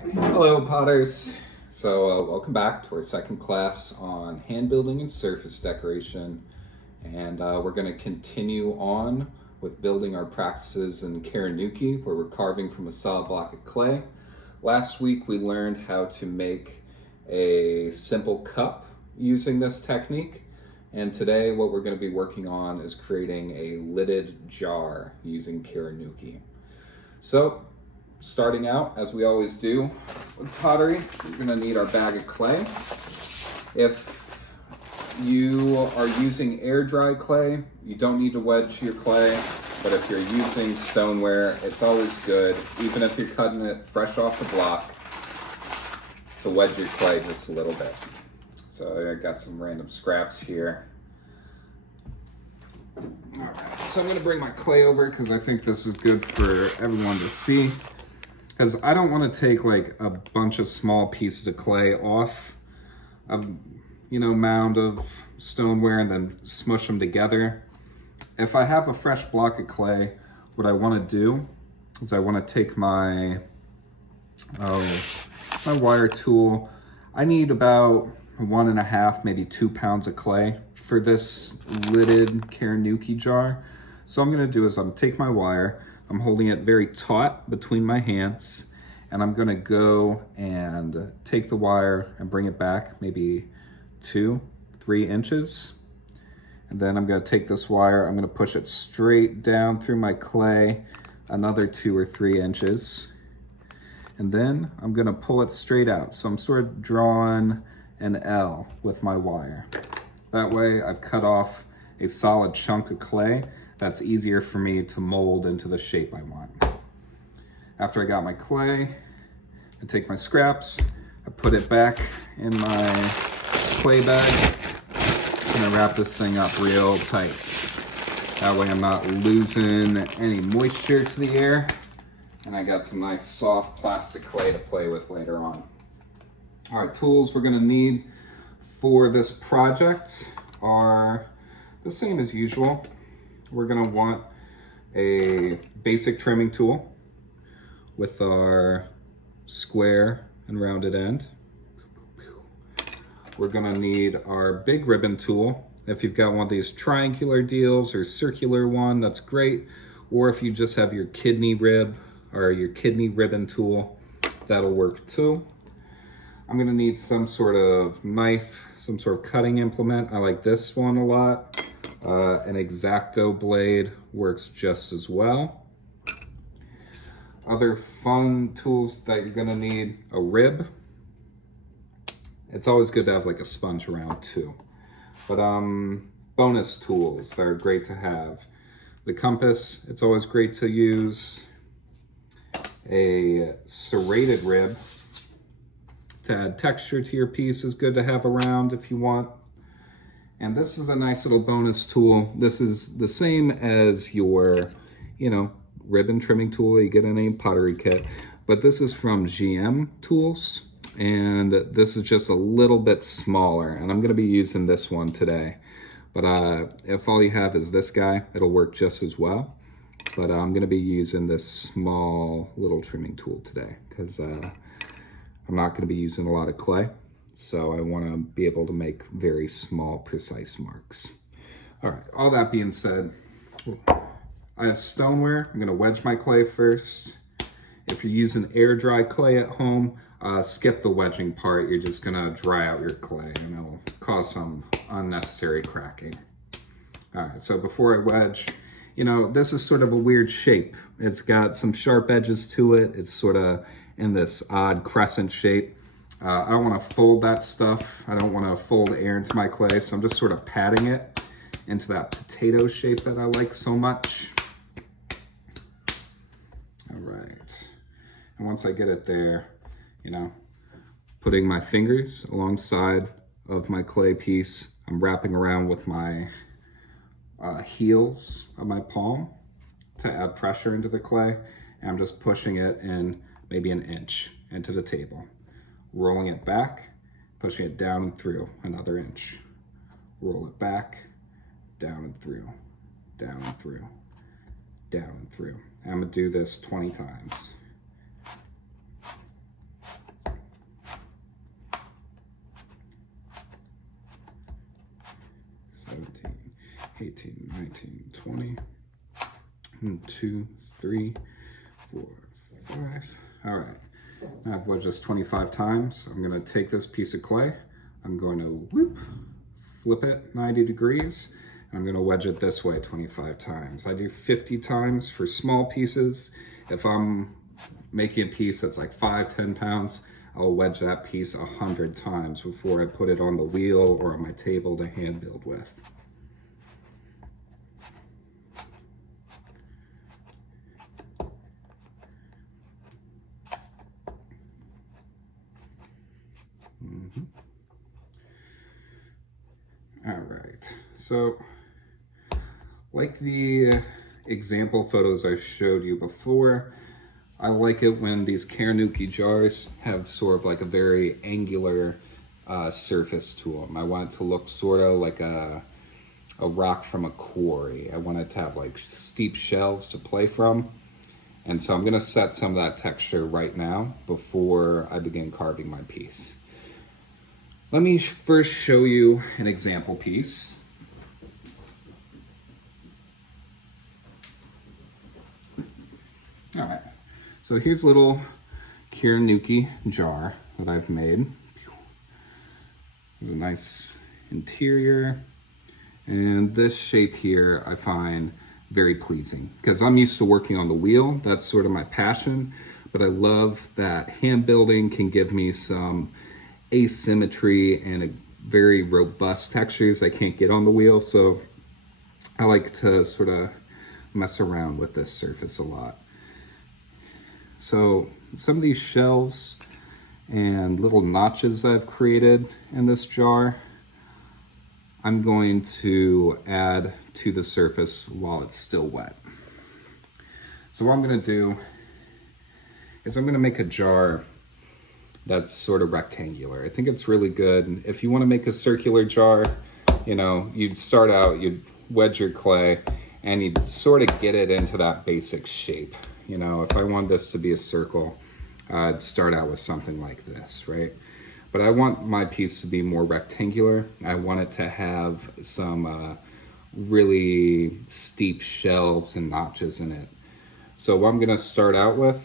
Hello, Potters. Welcome back to our second class on hand building and surface decoration. And we're going to continue on with building our practices in Kurinuki, where we're carving from a solid block of clay. Last week, we learned how to make a simple cup using this technique. And today, what we're going to be working on is creating a lidded jar using Kurinuki. So, starting out, as we always do with pottery, we're going to need our bag of clay. If you are using air dry clay, you don't need to wedge your clay, but if you're using stoneware, it's always good, even if you're cutting it fresh off the block, to wedge your clay just a little bit. So I got some random scraps here. All right, so I'm going to bring my clay over because I think this is good for everyone to see. Because I don't want to take like a bunch of small pieces of clay off a mound of stoneware and then smush them together. If I have a fresh block of clay, what I want to do is I want to take my wire tool. I need about 1.5, maybe 2 pounds of clay for this lidded Kurinuki jar. So what I'm going to do is I'm take my wire, I'm holding it very taut between my hands, and I'm going to go and take the wire and bring it back maybe 2-3 inches. And then I'm going to take this wire, I'm going to push it straight down through my clay another 2 or 3 inches. And then I'm going to pull it straight out. So I'm sort of drawing an L with my wire. That way I've cut off a solid chunk of clay that's easier for me to mold into the shape I want. After I got my clay, I take my scraps, I put it back in my clay bag, and I wrap this thing up real tight. That way I'm not losing any moisture to the air, and I got some nice soft plastic clay to play with later on. All right, tools we're gonna need for this project are the same as usual. We're gonna want a basic trimming tool with our square and rounded end. We're gonna need our big ribbon tool. If you've got one of these triangular deals or circular one, that's great. Or if you just have your kidney rib or your kidney ribbon tool, that'll work too. I'm gonna need some sort of knife, some sort of cutting implement. I like this one a lot. An X-Acto blade works just as well. Other fun tools that you're gonna need, a rib. It's always good to have like a sponge around too. But bonus tools that are great to have. The compass, it's always great to use. A serrated rib to add texture to your piece is good to have around if you want. And this is a nice little bonus tool. This is the same as your, ribbon trimming tool you get in a pottery kit, but this is from GM Tools, and this is just a little bit smaller, and I'm gonna be using this one today. But if all you have is this guy, it'll work just as well. But I'm gonna be using this small little trimming tool today because I'm not gonna be using a lot of clay. So I wanna be able to make very small, precise marks. All right, all that being said, I have stoneware. I'm gonna wedge my clay first. If you're using air dry clay at home, skip the wedging part. You're just gonna dry out your clay and it'll cause some unnecessary cracking. All right, so before I wedge, this is sort of a weird shape. It's got some sharp edges to it. It's sort of in this odd crescent shape. I don't want to fold that stuff. I don't want to fold air into my clay, so I'm just sort of patting it into that potato shape that I like so much. All right, and once I get it there, putting my fingers alongside of my clay piece, I'm wrapping around with my heels of my palm to add pressure into the clay, and I'm just pushing it in maybe 1 inch into the table. Rolling it back, pushing it down and through another inch. Roll it back, down and through, down and through, down and through. I'm gonna do this 20 times. 2, 3, 4, 5. All right, now I've wedged this 25 times. I'm gonna take this piece of clay, I'm going to whoop, flip it 90 degrees, and I'm gonna wedge it this way 25 times. I do 50 times for small pieces. If I'm making a piece that's like 5-10 pounds, I'll wedge that piece 100 times before I put it on the wheel or on my table to hand build with. All right, so like the example photos I showed you before, I like it when these Kurinuki jars have sort of like a very angular surface to them. I want it to look sort of like a rock from a quarry. I want it to have like steep shelves to play from. And so I'm gonna set some of that texture right now before I begin carving my piece. Let me first show you an example piece. All right, so here's a little Kurinuki jar that I've made. There's a nice interior, and this shape here I find very pleasing because I'm used to working on the wheel. That's sort of my passion, but I love that hand building can give me some asymmetry and a very robust textures I can't get on the wheel. So I like to sort of mess around with this surface a lot. So some of these shelves and little notches I've created in this jar, I'm going to add to the surface while it's still wet. So what I'm gonna do is I'm gonna make a jar that's sort of rectangular. I think it's really good. If you wanna make a circular jar, you know, you'd start out, you'd wedge your clay and you'd sort of get it into that basic shape. You know, if I wanted this to be a circle, I'd start out with something like this, right? But I want my piece to be more rectangular. I want it to have some really steep shelves and notches in it. So what I'm gonna start out with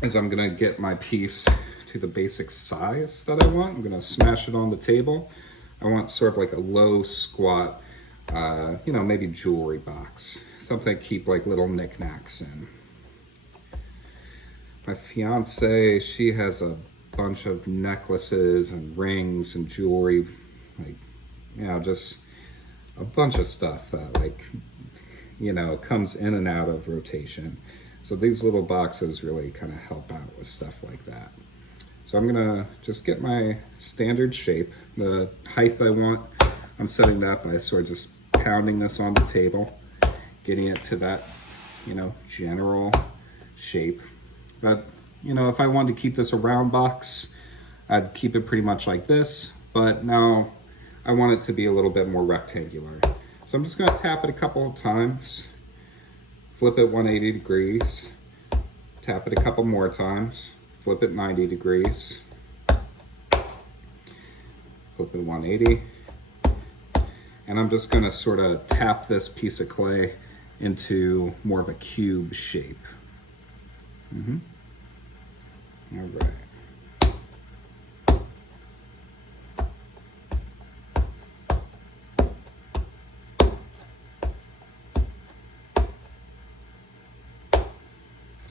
is I'm gonna get my piece to the basic size that I want. I'm gonna smash it on the table. I want sort of like a low squat, you know, maybe jewelry box, something to keep like little knickknacks in. My fiance, she has a bunch of necklaces and rings and jewelry, like, you know, just a bunch of stuff that, like, you know, comes in and out of rotation. So these little boxes really kind of help out with stuff like that. So I'm gonna just get my standard shape. The height I want, I'm setting that up by sort of just pounding this on the table, getting it to that, you know, general shape. But, you know, if I wanted to keep this a round box, I'd keep it pretty much like this, but now I want it to be a little bit more rectangular. So I'm just gonna tap it a couple of times, flip it 180 degrees, tap it a couple more times, flip it 90 degrees, flip it 180, and I'm just gonna sort of tap this piece of clay into more of a cube shape. All right.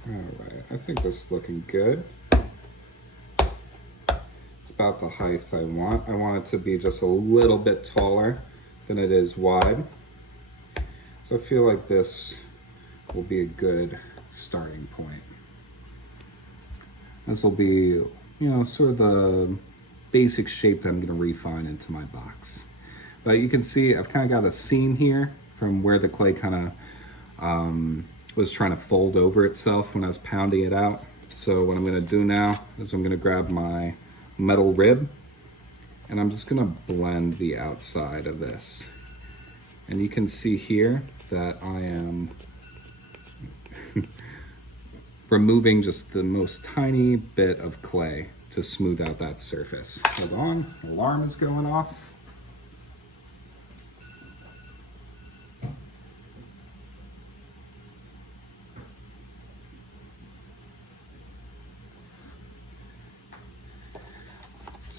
All right, I think this is looking good. It's about the height I want. I want it to be just a little bit taller than it is wide. So I feel like this will be a good starting point. This will be, you know, sort of the basic shape that I'm gonna refine into my box. But you can see I've kind of got a seam here from where the clay kind of was trying to fold over itself when I was pounding it out. So what I'm gonna do now is I'm gonna grab my metal rib and I'm just gonna blend the outside of this. And you can see here that I am removing just the most tiny bit of clay to smooth out that surface. Hold on, alarm is going off.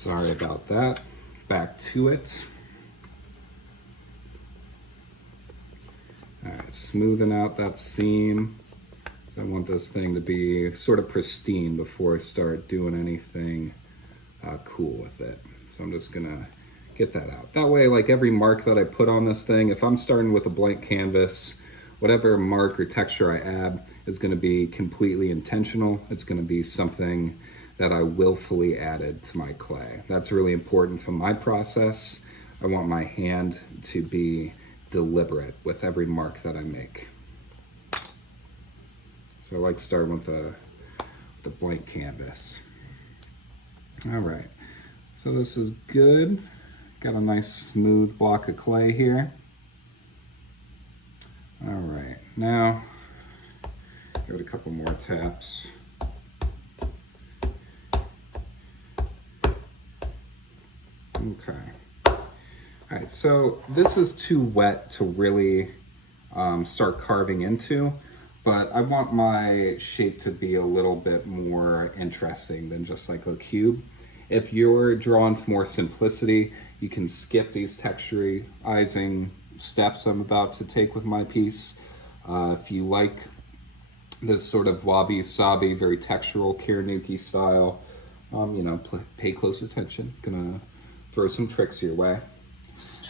Sorry about that. Back to it. All right, smoothing out that seam. So I want this thing to be sort of pristine before I start doing anything cool with it. So I'm just gonna get that out. That way, like every mark that I put on this thing, if I'm starting with a blank canvas, whatever mark or texture I add is gonna be completely intentional. It's gonna be something that I willfully added to my clay. That's really important to my process. I want my hand to be deliberate with every mark that I make. So I like starting with the blank canvas. All right, so this is good. Got a nice smooth block of clay here. All right, now give it a couple more taps. Okay. All right, so this is too wet to really start carving into, but I want my shape to be a little bit more interesting than just like a cube. If you're drawn to more simplicity, you can skip these texturizing steps I'm about to take with my piece. If you like this sort of wabi-sabi, very textural Kurinuki style, you know, pay close attention. Gonna throw some tricks your way.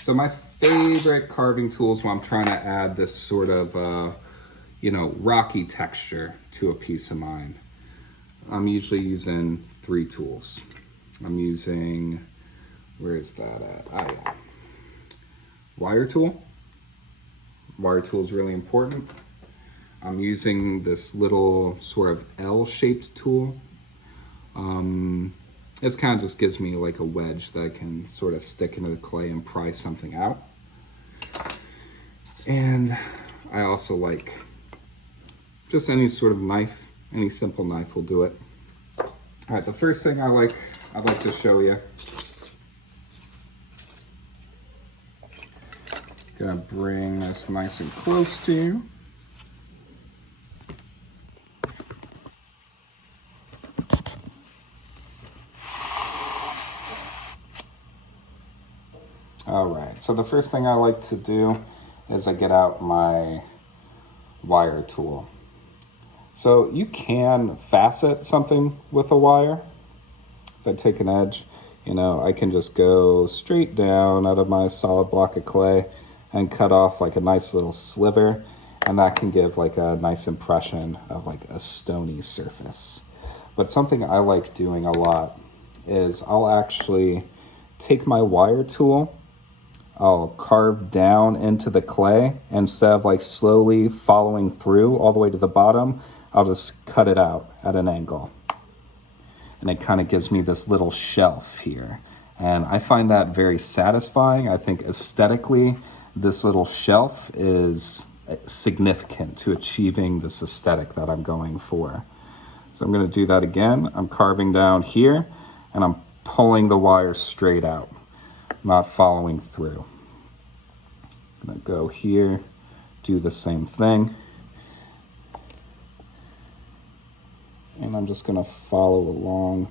So my favorite carving tools when I'm trying to add this sort of, you know, rocky texture to a piece of mine, I'm usually using 3 tools. I'm using, where is that at? Yeah. Wire tool. Wire tool is really important. I'm using this little sort of L-shaped tool. This kind of just gives me like a wedge that I can sort of stick into the clay and pry something out. And I also like just any sort of knife, any simple knife will do it. All right, the first thing I'd like to show you. Gonna bring this nice and close to you. All right, so the first thing I like to do is I get out my wire tool. So you can facet something with a wire. If I take an edge, you know, I can just go straight down out of my solid block of clay and cut off like a nice little sliver, and that can give like a nice impression of like a stony surface. But something I like doing a lot is I'll actually take my wire tool, I'll carve down into the clay, instead of like slowly following through all the way to the bottom, I'll just cut it out at an angle. And it kind of gives me this little shelf here. And I find that very satisfying. I think aesthetically, this little shelf is significant to achieving this aesthetic that I'm going for. So I'm gonna do that again. I'm carving down here and I'm pulling the wire straight out, not following through. I'm gonna go here, do the same thing. And I'm just gonna follow along,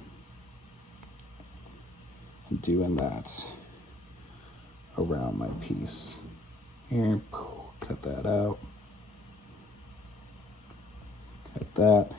doing that around my piece. Here, cut that out, cut that.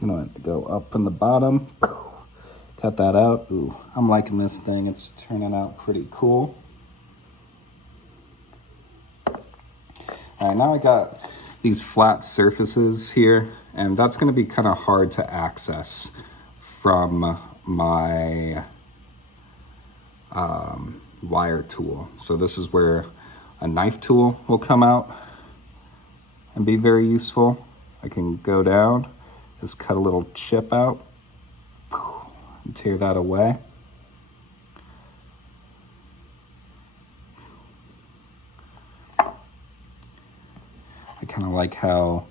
I'm gonna go up from the bottom, cut that out. Ooh, I'm liking this thing. It's turning out pretty cool. All right, now I got these flat surfaces here, and that's gonna be kind of hard to access from my wire tool. So this is where a knife tool will come out and be very useful. I can go down, just cut a little chip out and tear that away. kind of like how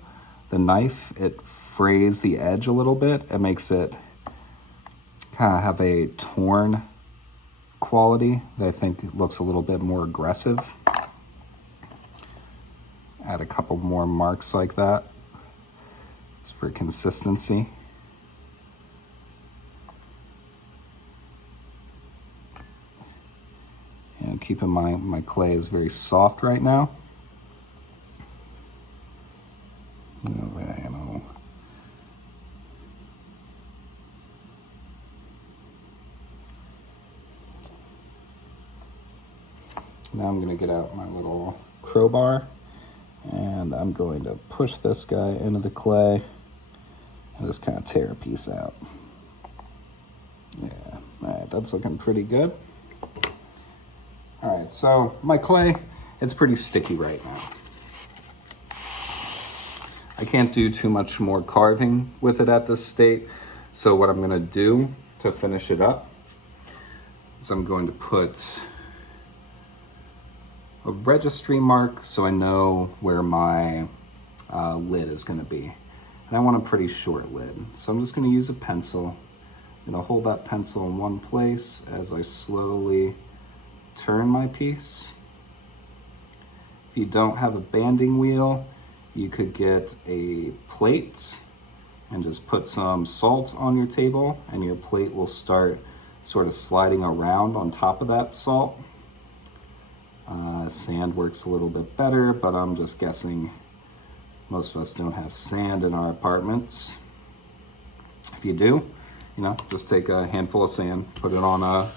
the knife, it frays the edge a little bit. It makes it kind of have a torn quality that I think looks a little bit more aggressive. Add a couple more marks like that just for consistency. And keep in mind, my clay is very soft right now. Now I'm going to get out my little crowbar and I'm going to push this guy into the clay and just kind of tear a piece out. Yeah, all right, that's looking pretty good. All right, so my clay, it's pretty sticky right now. I can't do too much more carving with it at this state. So what I'm gonna do to finish it up is I'm going to put a registry mark so I know where my lid is gonna be. And I want a pretty short lid. So I'm just gonna use a pencil. I'm gonna hold that pencil in one place as I slowly turn my piece. If you don't have a banding wheel, you could get a plate and just put some salt on your table and your plate will start sort of sliding around on top of that salt. Sand works a little bit better, but I'm just guessing most of us don't have sand in our apartments. If you do, just take a handful of sand, put it on a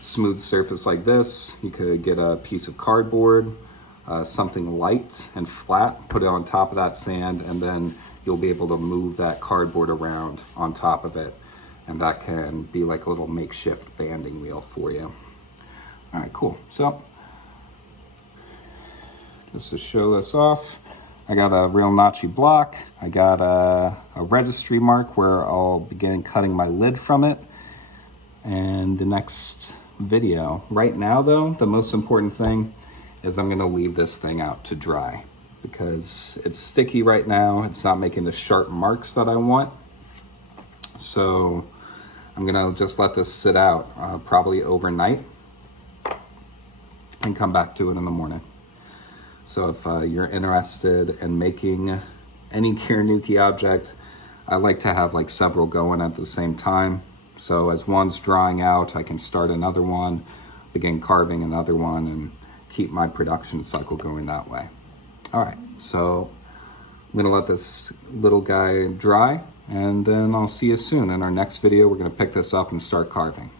smooth surface like this. You could get a piece of cardboard, something light and flat, put it on top of that sand, and then you'll be able to move that cardboard around on top of it. And that can be like a little makeshift banding wheel for you. All right, cool. So just to show this off, I got a real notchy block. I got a registry mark where I'll begin cutting my lid from it. And the next video. Right now though, the most important thing is I'm gonna leave this thing out to dry because it's sticky right now. It's not making the sharp marks that I want. So I'm gonna just let this sit out probably overnight and come back to it in the morning. So if you're interested in making any Kurinuki object, I like to have like several going at the same time. So as one's drying out, I can start another one, begin carving another one, and keep my production cycle going that way. All right, so I'm gonna let this little guy dry, and then I'll see you soon. In our next video, we're gonna pick this up and start carving.